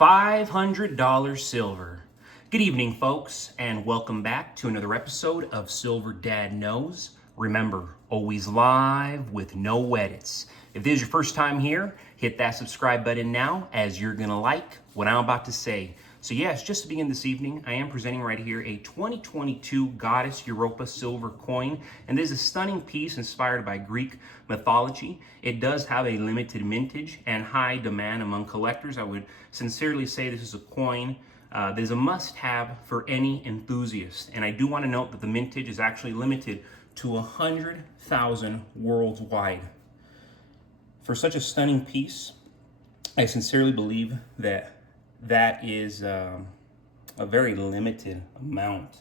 $500 silver. Good evening, folks, and welcome back to another episode of Silver Dad Knows. Remember, always live with no edits. If this is your first time here, hit that subscribe button now, as you're gonna like what I'm about to say. So yes, just to begin this evening, I am presenting right here a 2022 Goddess Europa silver coin, and this is a stunning piece inspired by Greek mythology. It does have a limited mintage and high demand among collectors. I would sincerely say this is a coin that is a must-have for any enthusiast. And I do want to note that the mintage is actually limited to 100,000 worldwide. For such a stunning piece, I sincerely believe that is a very limited amount.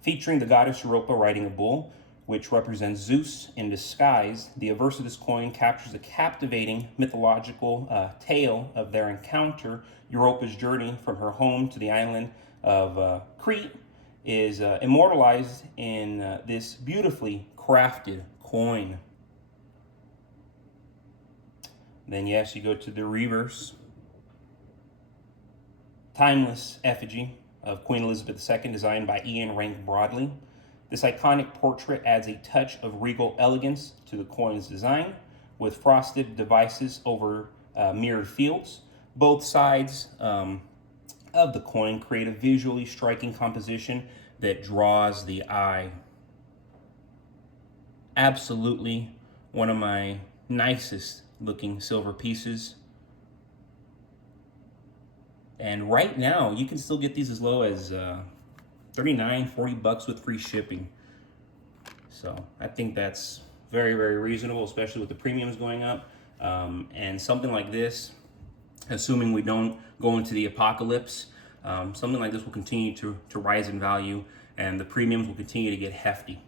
Featuring the goddess Europa riding a bull, which represents Zeus in disguise, the obverse of this coin captures a captivating mythological tale of their encounter. Europa's journey from her home to the island of Crete is immortalized in this beautifully crafted coin. Then yes, you go to the reverse. Timeless effigy of Queen Elizabeth II, designed by Ian Rank Broadley. This iconic portrait adds a touch of regal elegance to the coin's design, with frosted devices over mirrored fields. Both sides of the coin create a visually striking composition that draws the eye. Absolutely one of my nicest looking silver pieces. And right now, you can still get these as low as $39-40 with free shipping. So I think that's very, very reasonable, especially with the premiums going up. And something like this, assuming we don't go into the apocalypse, something like this will continue to rise in value, and the premiums will continue to get hefty.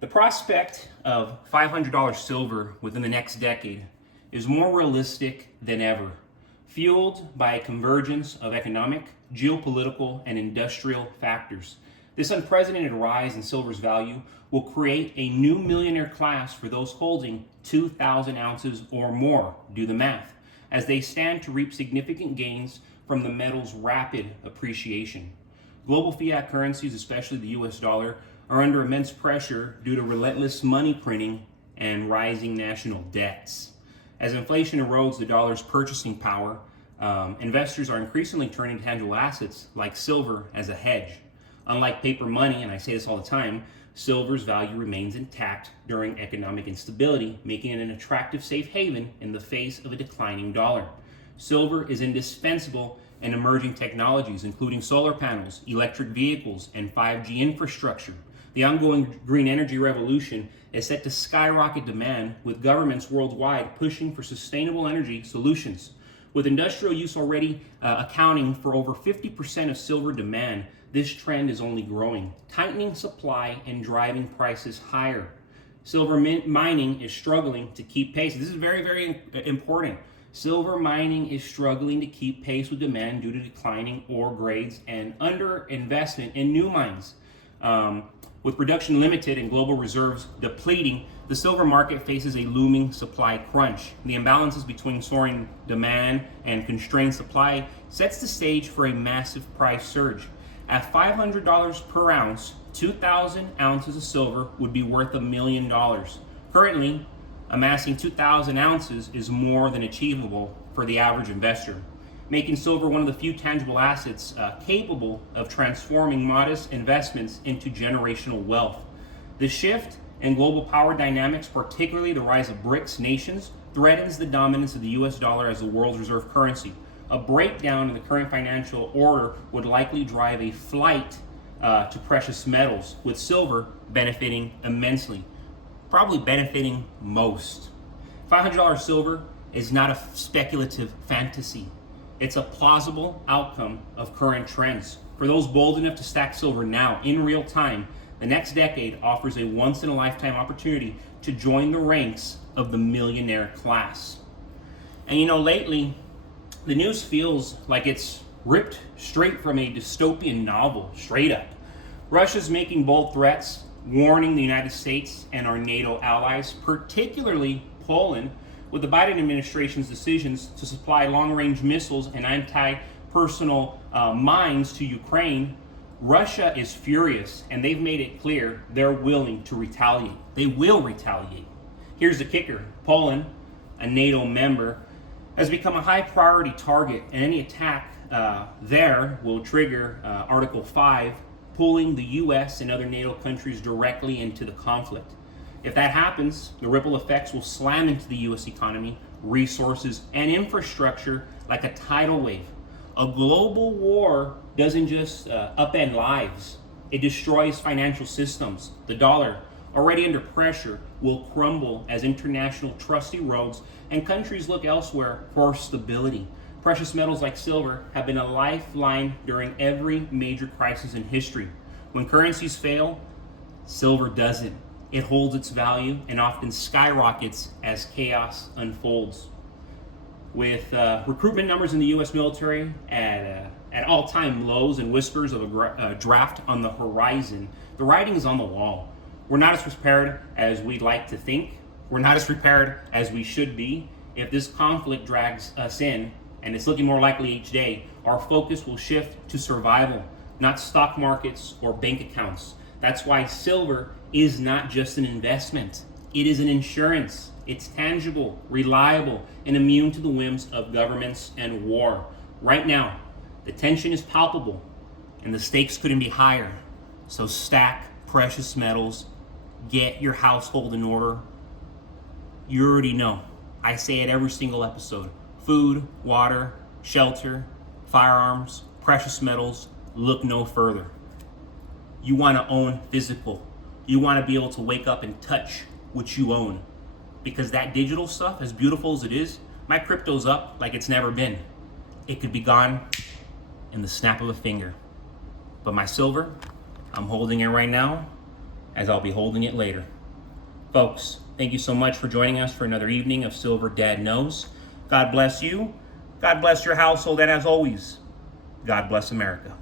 The prospect of $500 silver within the next decade is more realistic than ever, fueled by a convergence of economic, geopolitical, and industrial factors. This unprecedented rise in silver's value will create a new millionaire class for those holding 2,000 ounces or more, do the math, as they stand to reap significant gains from the metal's rapid appreciation. Global fiat currencies, especially the US dollar, are under immense pressure due to relentless money printing and rising national debts. As inflation erodes the dollar's purchasing power, investors are increasingly turning to tangible assets like silver as a hedge. Unlike paper money, and I say this all the time, silver's value remains intact during economic instability, making it an attractive safe haven in the face of a declining dollar. Silver is indispensable in emerging technologies, including solar panels, electric vehicles, and 5G infrastructure. The ongoing green energy revolution is set to skyrocket demand, with governments worldwide pushing for sustainable energy solutions. With industrial use already accounting for over 50% of silver demand, this trend is only growing, tightening supply and driving prices higher. Silver mining is struggling to keep pace. This is very, very important. Silver mining is struggling to keep pace with demand due to declining ore grades and underinvestment in new mines. With production limited and global reserves depleting, the silver market faces a looming supply crunch. The imbalances between soaring demand and constrained supply sets the stage for a massive price surge. At $500 per ounce, 2,000 ounces of silver would be worth $1 million. Currently, amassing 2,000 ounces is more than achievable for the average investor, making silver one of the few tangible assets capable of transforming modest investments into generational wealth. The shift in global power dynamics, particularly the rise of BRICS nations, threatens the dominance of the US dollar as the world's reserve currency. A breakdown in the current financial order would likely drive a flight to precious metals, with silver benefiting immensely, probably benefiting most. $500 silver is not a speculative fantasy. It's a plausible outcome of current trends. For those bold enough to stack silver now in real time, the next decade offers a once-in-a-lifetime opportunity to join the ranks of the millionaire class. And you know, lately, the news feels like it's ripped straight from a dystopian novel, straight up. Russia's making bold threats, warning the United States and our NATO allies, particularly Poland, with the Biden administration's decisions to supply long-range missiles and anti-personnel mines to Ukraine, Russia is furious, and they've made it clear they're willing to retaliate. They will retaliate. Here's the kicker. Poland, a NATO member, has become a high priority target, and any attack there will trigger Article 5, pulling the U.S. and other NATO countries directly into the conflict. If that happens, the ripple effects will slam into the U.S. economy, resources, and infrastructure like a tidal wave. A global war doesn't just upend lives, it destroys financial systems. The dollar, already under pressure, will crumble as international trust erodes and countries look elsewhere for stability. Precious metals like silver have been a lifeline during every major crisis in history. When currencies fail, silver doesn't. It holds its value and often skyrockets as chaos unfolds. With recruitment numbers in the U.S. military at all-time lows and whispers of a draft on the horizon, the writing is on the wall. We're not as prepared as we'd like to think. We're not as prepared as we should be. If this conflict drags us in, and it's looking more likely each day, our focus will shift to survival, not stock markets or bank accounts. That's why silver is not just an investment. It is an insurance. It's tangible, reliable, and immune to the whims of governments and war. Right now, the tension is palpable, and the stakes couldn't be higher. So stack precious metals, get your household in order. You already know. I say it every single episode. Food, water, shelter, firearms, precious metals, look no further. You want to own physical. You want to be able to wake up and touch what you own. Because that digital stuff, as beautiful as it is, my crypto's up like it's never been. It could be gone in the snap of a finger. But my silver, I'm holding it right now, as I'll be holding it later. Folks, thank you so much for joining us for another evening of Silver Dad Knows. God bless you. God bless your household. And as always, God bless America.